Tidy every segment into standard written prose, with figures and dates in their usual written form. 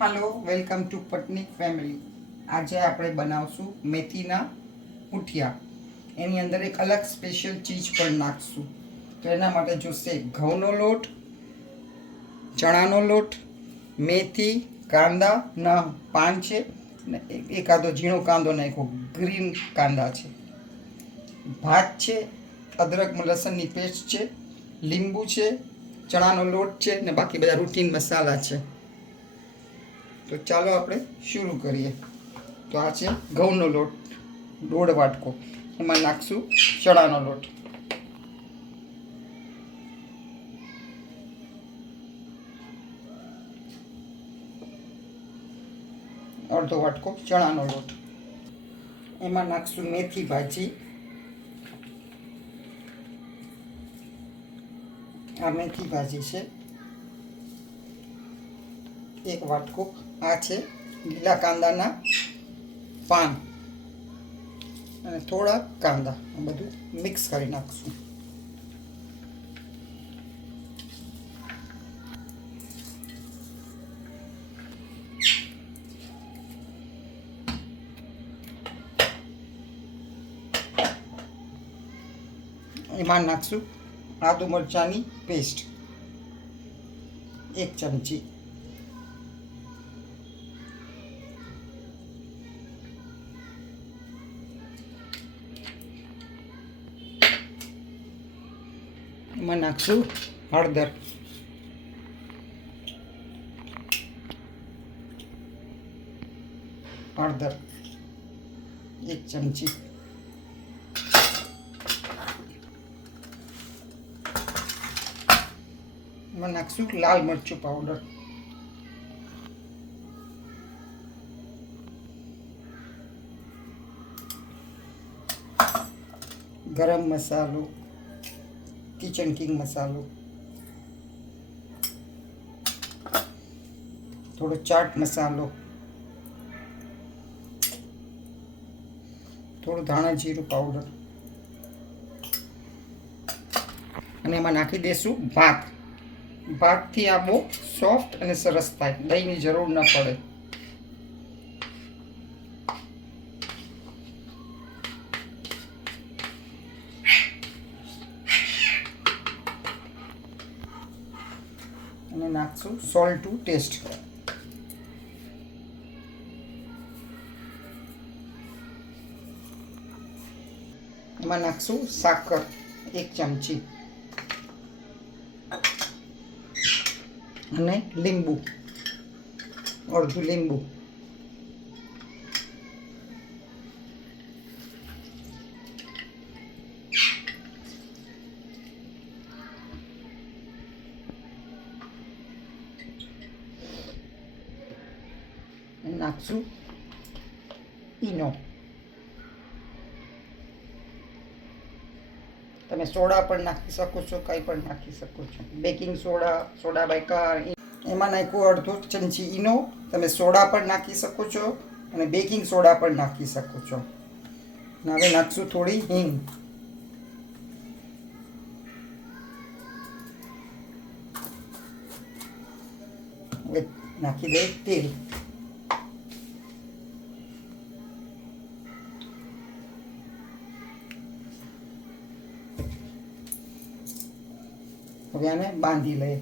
Hello, welcome to Patni family. આજે આપણે બનાવશું મેથીના મુઠિયા. એની અંદર એક અલગ સ્પેશિયલ ચીજ પણ નાખશું. તો એના માટે જોશે ઘઉંનો લોટ, ચણાનો લોટ, મેથી, કાંદાના પાન છે, ને એકાદો ઝીણો કાંદો નાખ્યો, ગ્રીન કાંદા છે, ભાત છે, અદરક લસણની પેસ્ટ છે, લીંબુ છે, ચણાનો લોટ છે ને બાકી બધા રૂટીન મસાલા છે. તો ચાલો આપણે શરૂ કરીએ. તો આ છે ઘઉંનો લોટ, 1.5 વાટકો. એમાં નાખશું ચણાનો લોટ, અડધો વાટકો ચણાનો લોટ. એમાં નાખશું મેથી ભાજી. આ મેથી ભાજી છે 1 વાટકો. આ છે લીલા કાંદાના પાન અને થોડા કાંદા. આ બધું મિક્સ કરી નાખશું. એમાં નાખશું આદુ મરચાંની પેસ્ટ 1 ચમચી. એમાં નાખશું હળદર, હળદર 1 ચમચી. એમાં નાખશું લાલ મરચું પાવડર, ગરમ મસાલો, કિચન કિંગ મસાલો, થોડો ચાટ મસાલો, થોડું ધાણા જીરું પાવડર, અને એમાં નાખી દઈશું ભાત. ભાતથી આ બહુ સોફ્ટ અને સરસ થાય, દહીંની જરૂર ન પડે. અને નાખશું સોલ્ટ ટુ ટેસ્ટ. એમાં નાખશું સાકર 1 ચમચી અને લીંબુ, અડધું લીંબુ. નાખશું ઈનો. તમે સોડા પણ નાખી શકો છો, કંઈ પણ નાખી શકો છો. Baking soda, soda bicarb. એમાં નાખ્યું અડધો ચમચી ઈનો. તમે સોડા પણ નાખી શકો છો અને બેકિંગ સોડા પણ નાખી શકો છો. હવે નાખશું થોડી હિંગ. હવે નાખી દઈએ તેલ. હવે આને બાંધી લઈએ.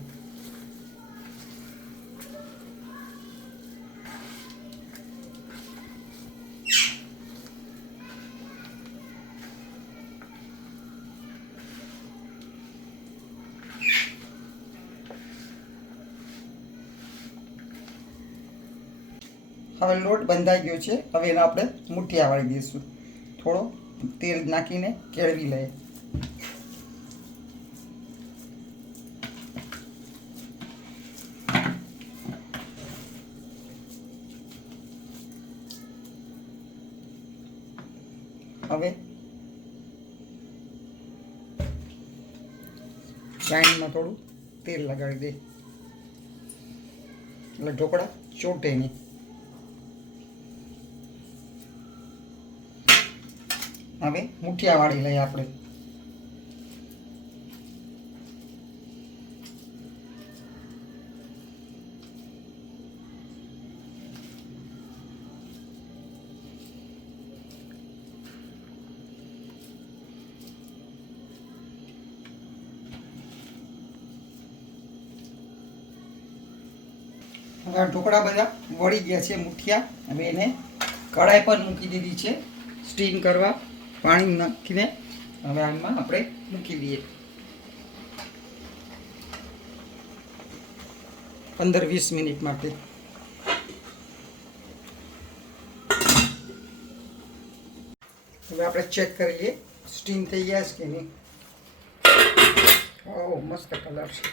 હવે લોટ બંધાઈ ગયો છે. હવે એને આપણે મુઠિયા વાળી દઈશું. થોડો તેલ નાખીને કેળવી લઈએ. હવે ચાઇનમાં થોડું તેલ લગાડી દે એટલે ઢોકળા ચોટે નહીં. હવે મુઠિયા વાળી લઈએ આપણે. હવે આ ઢોકળા બધા વળી ગયા છે મુઠિયા. હવે એને કઢાઈ પર મૂકી દીધી છે સ્ટીમ કરવા, પાણી નાખીને. હવે આમાં આપણે મૂકી દઈએ 15-20 મિનિટ માટે. હવે આપણે ચેક કરીએ સ્ટીમ થઈ ગયા છે કે નહીં. ઓહ, મસ્ત કલર છે,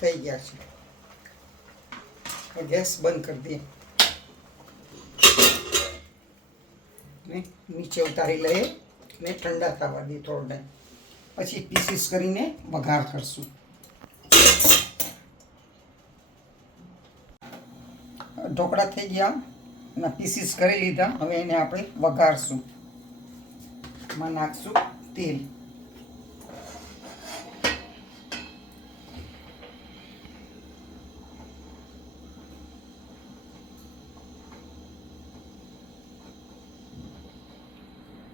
થઈ ગયા છે. ગેસ બંધ કરી દઈએ ને નીચે ઉતારી લઈએ ને ઠંડા થવા દઈએ થોડો ટાઈમ. પછી પીસીસ કરીને વઘાર કરશું. ઢોકળા થઈ ગયા અને પીસીસ કરી લીધા. હવે એને આપણે વઘારશું. એમાં નાખશું તેલ.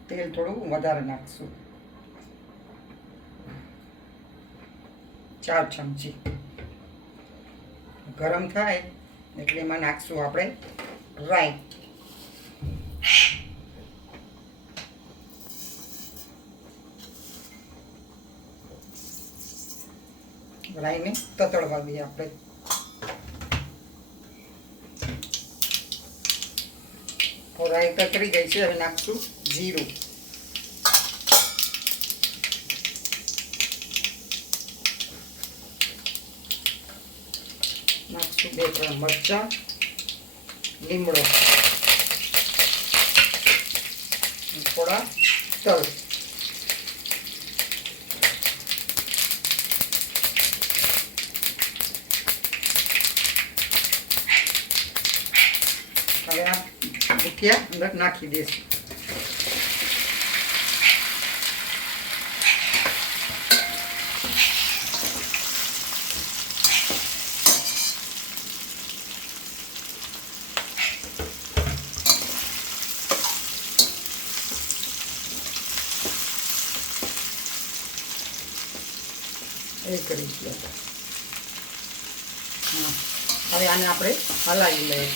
તેલ થોડું વધારે નાખશું, 4 ચમચી. ગરમ થાય એટલે એમાં નાખશું આપણે રાઈ. રાઈને તતડવા દઈએ આપણે. રાઈ તતરી ગઈ છે. હવે નાખશું જીરું. નાખશું 2-3 મરચાં, લીમડો, થોડા તલ. હવે આ મુઠિયા અંદર નાખી દઈશું. એ કરી ગયા. હવે આને આપણે હલાવી લઈએ.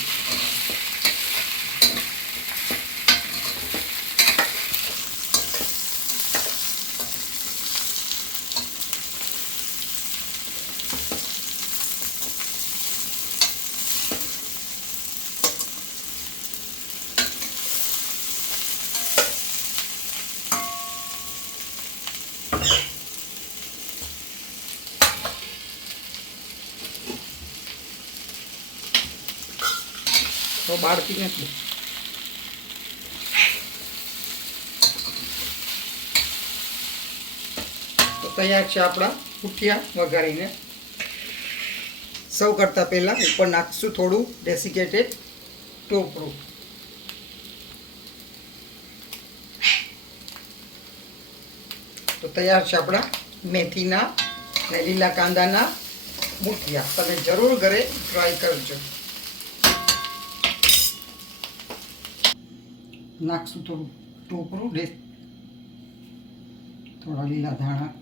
તો બાળતી નથી. તો તૈયાર છે આપણા મુઠિયા વઘારીને. સર્વ કરતા પહેલા ઉપર નાખશું થોડું ડેસિકેટેડ ટોપરું. તો તૈયાર છે આપણા મેથીના અને લીલા કાંદાના મુઠિયા. તમે જરૂર ઘરે ટ્રાય કરજો. નાખશું થોડું ટોપરું, થોડા લીલા ધાણા.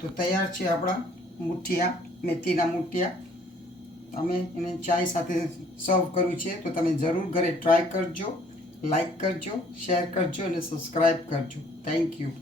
તો તૈયાર છે આપણા મુઠિયા, મેથીના મુઠિયા. તમે એને ચાય સાથે સર્વ કર્યું છે. તો તમે જરૂર ઘરે ટ્રાય કરજો, લાઈક કરજો, શેર કરજો અને સબસ્ક્રાઈબ કરજો. Thank you.